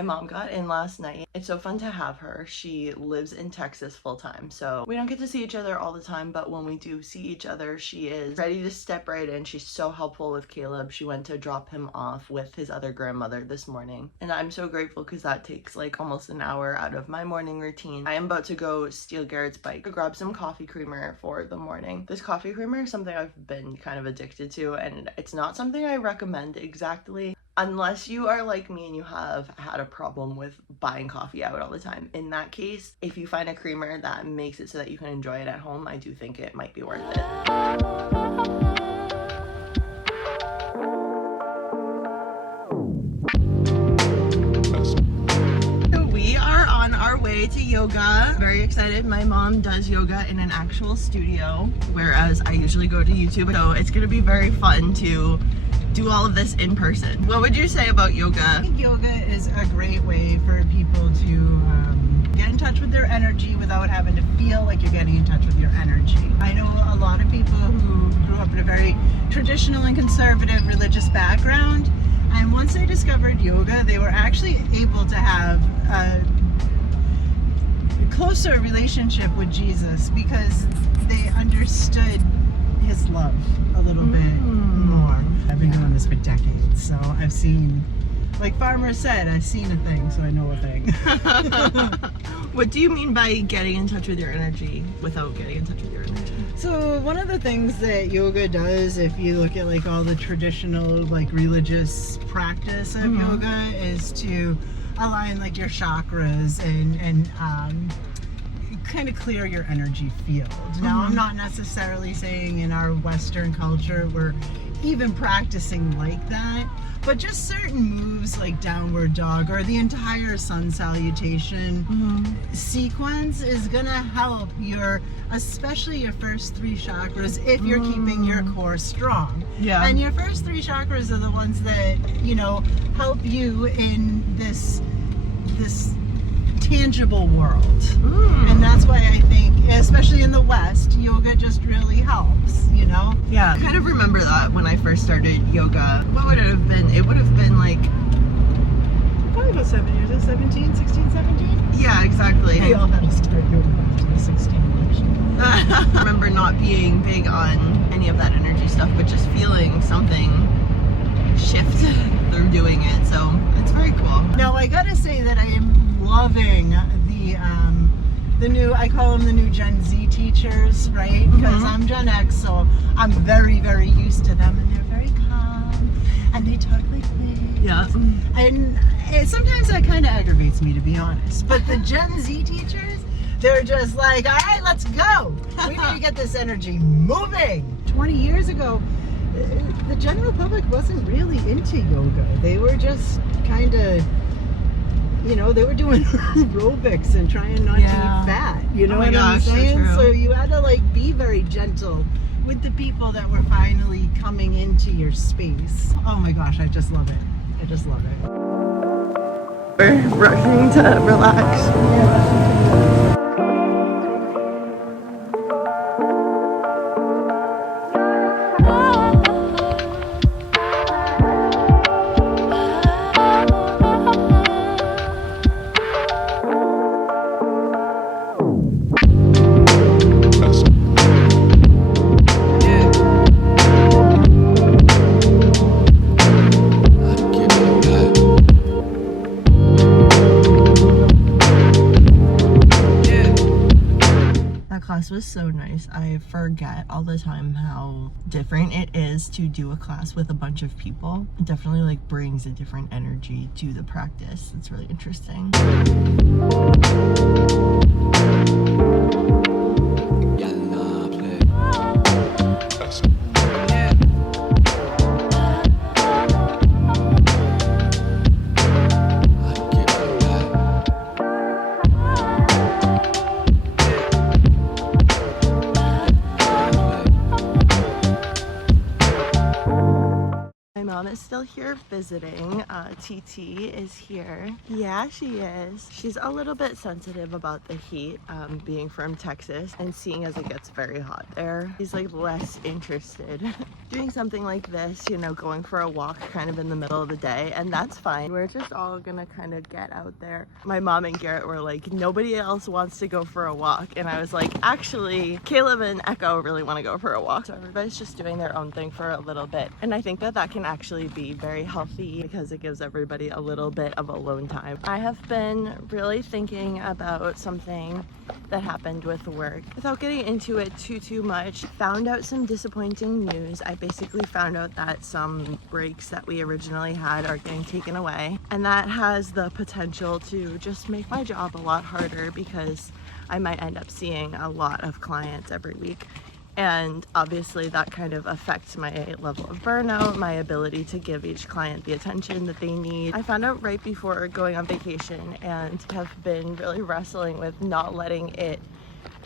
My mom got in last night. It's so fun to have her. She lives in Texas full time, so we don't get to see each other all the time, but when we do see each other, she is ready to step right in. She's so helpful with Caleb. She went to drop him off with his other grandmother this morning, and I'm so grateful because that takes like almost an hour out of my morning routine. I am about to go steal Garrett's bike to grab some coffee creamer for the morning. This coffee creamer is something I've been kind of addicted to, and it's not something I recommend exactly unless you are like me and you have had a problem with buying coffee out all the time. In that case, if you find a creamer that makes it so that you can enjoy it at home, I do think it might be worth it. We are on our way to yoga. Very excited. My mom does yoga in an actual studio, whereas I usually go to YouTube. So it's gonna be very fun to do all of this in person. What would you say about yoga? I think yoga is a great way for people to get in touch with their energy without having to feel like you're getting in touch with your energy. I know a lot of people who grew up in a very traditional and conservative religious background, and once they discovered yoga, they were actually able to have a closer relationship with Jesus because they understood his love a little bit more. I've been doing this for decades, so I've seen, like Farmer said, I've seen a thing, so I know a thing. What do you mean by getting in touch with your energy without getting in touch with your energy? So one of the things that yoga does, if you look at like all the traditional like religious practice of yoga, is to align like your chakras and kind of clear your energy field. Now, I'm not necessarily saying in our Western culture we're even practicing like that, but just certain moves like downward dog or the entire sun salutation sequence is gonna help especially your first three chakras if you're keeping your core strong. Yeah. And your first three chakras are the ones that, you know, help you in this tangible world. And that's why I think, especially in the West, yoga just really helps, you know? Yeah, I kind of remember that when I first started yoga. What would it have been? It would have been like... Probably about 7 years, 17, 16, 17? Yeah, exactly. We all had to start yoga after the 16 election. I remember not being big on any of that energy stuff, but just feeling something shift through doing it, so it's very cool. Now, I gotta say that I am loving the new, I call them the new Gen Z teachers, right? Because I'm Gen X, so I'm very, very used to them, and they're very calm, and they talk like this. Yeah. And sometimes that kind of aggravates me, to be honest. But the Gen Z teachers, they're just like, all right, let's go. We need to get this energy moving. 20 years ago, the general public wasn't really into yoga. They were just kind of, you know, they were doing aerobics and trying not to eat fat. You know what I'm saying? So you had to like be very gentle with the people that were finally coming into your space. Oh my gosh, I just love it. I just love it. We're rushing to relax. Was so nice. I forget all the time how different it is to do a class with a bunch of people. It definitely like brings a different energy to the practice. It's really interesting. Mom is still here visiting. TT is here. Yeah, she is. She's a little bit sensitive about the heat, being from Texas and seeing as it gets very hot there. She's like less interested doing something like this, you know, going for a walk kind of in the middle of the day, and that's fine. We're just all gonna kind of get out there. My mom and Garrett were like, nobody else wants to go for a walk, and I was like, actually, Caleb and Echo really want to go for a walk. So everybody's just doing their own thing for a little bit, and I think that that can actually be very healthy because it gives everybody a little bit of alone time. I have been really thinking about something that happened with work. Without getting into it too much, found out some disappointing news. I basically found out that some breaks that we originally had are getting taken away, and that has the potential to just make my job a lot harder because I might end up seeing a lot of clients every week. And obviously that kind of affects my level of burnout, my ability to give each client the attention that they need. I found out right before going on vacation and have been really wrestling with not letting it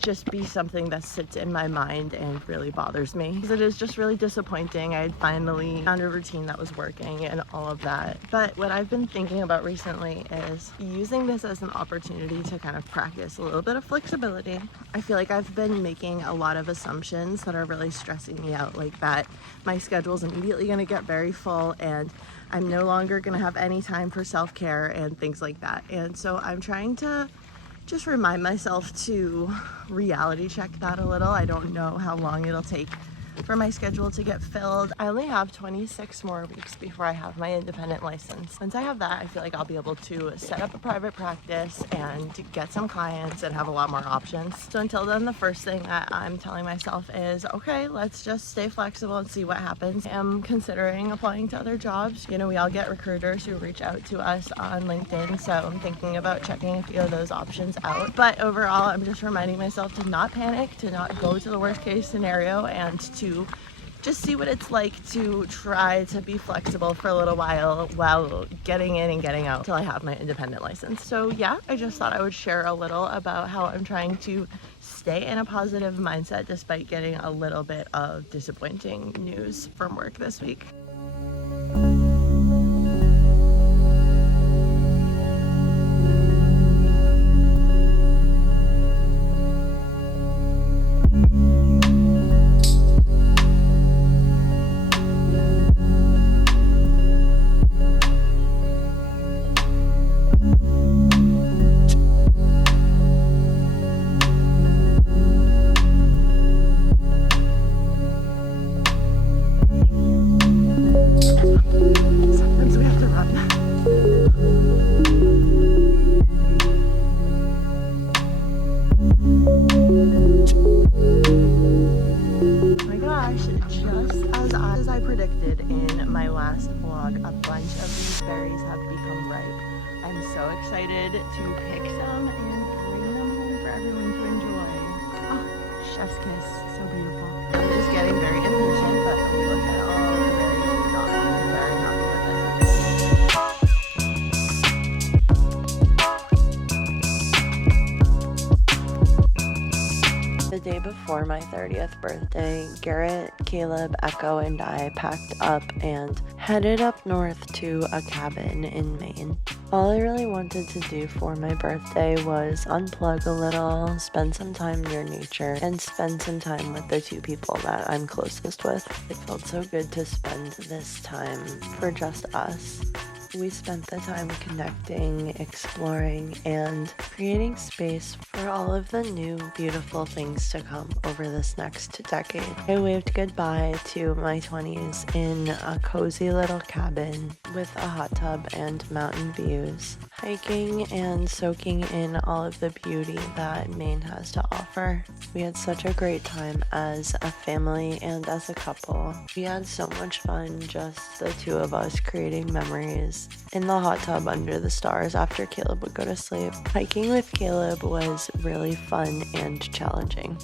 just be something that sits in my mind and really bothers me, because it is just really disappointing. I had finally found a routine that was working and all of that. But what I've been thinking about recently is using this as an opportunity to kind of practice a little bit of flexibility. I feel like I've been making a lot of assumptions that are really stressing me out, like that my schedule is immediately going to get very full and I'm no longer going to have any time for self-care and things like that. And so I'm trying to just remind myself to reality check that a little. I don't know how long it'll take for my schedule to get filled. I only have 26 more weeks before I have my independent license. Once I have that, I feel like I'll be able to set up a private practice and to get some clients and have a lot more options. So until then, the first thing that I'm telling myself is, okay, let's just stay flexible and see what happens. I'm considering applying to other jobs. You know, we all get recruiters who reach out to us on LinkedIn, so I'm thinking about checking a few of those options out. But overall, I'm just reminding myself to not panic, to not go to the worst case scenario, and to just see what it's like to try to be flexible for a little while getting in and getting out until I have my independent license. So yeah, I just thought I would share a little about how I'm trying to stay in a positive mindset despite getting a little bit of disappointing news from work this week. Sometimes we have to run. Oh my gosh, just as I predicted in my last vlog, a bunch of these berries have become ripe. I'm so excited to pick some and bring them home for everyone to enjoy. Oh, chef's kiss, so beautiful. I'm just getting very impatient, but look at all the berries we got. I'm very happy with this. The day before my 30th birthday, Garrett, Caleb, Echo, and I packed up and headed up north to a cabin in Maine. All I really wanted to do for my birthday was unplug a little, spend some time near nature, and spend some time with the two people that I'm closest with. It felt so good to spend this time for just us. We spent the time connecting, exploring, and creating space for all of the new, beautiful things to come over this next decade. I waved goodbye to my 20s in a cozy little cabin with a hot tub and mountain views, hiking and soaking in all of the beauty that Maine has to offer. We had such a great time as a family and as a couple. We had so much fun, just the two of us creating memories in the hot tub under the stars after Caleb would go to sleep. Hiking with Caleb was really fun and challenging.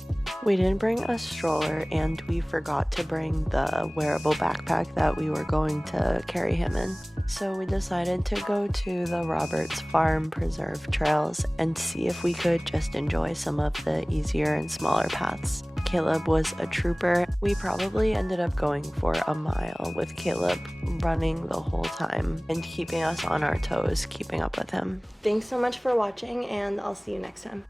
We didn't bring a stroller and we forgot to bring the wearable backpack that we were going to carry him in. So we decided to go to the Roberts Farm Preserve trails and see if we could just enjoy some of the easier and smaller paths. Caleb was a trooper. We probably ended up going for a mile with Caleb running the whole time and keeping us on our toes, keeping up with him. Thanks so much for watching, and I'll see you next time.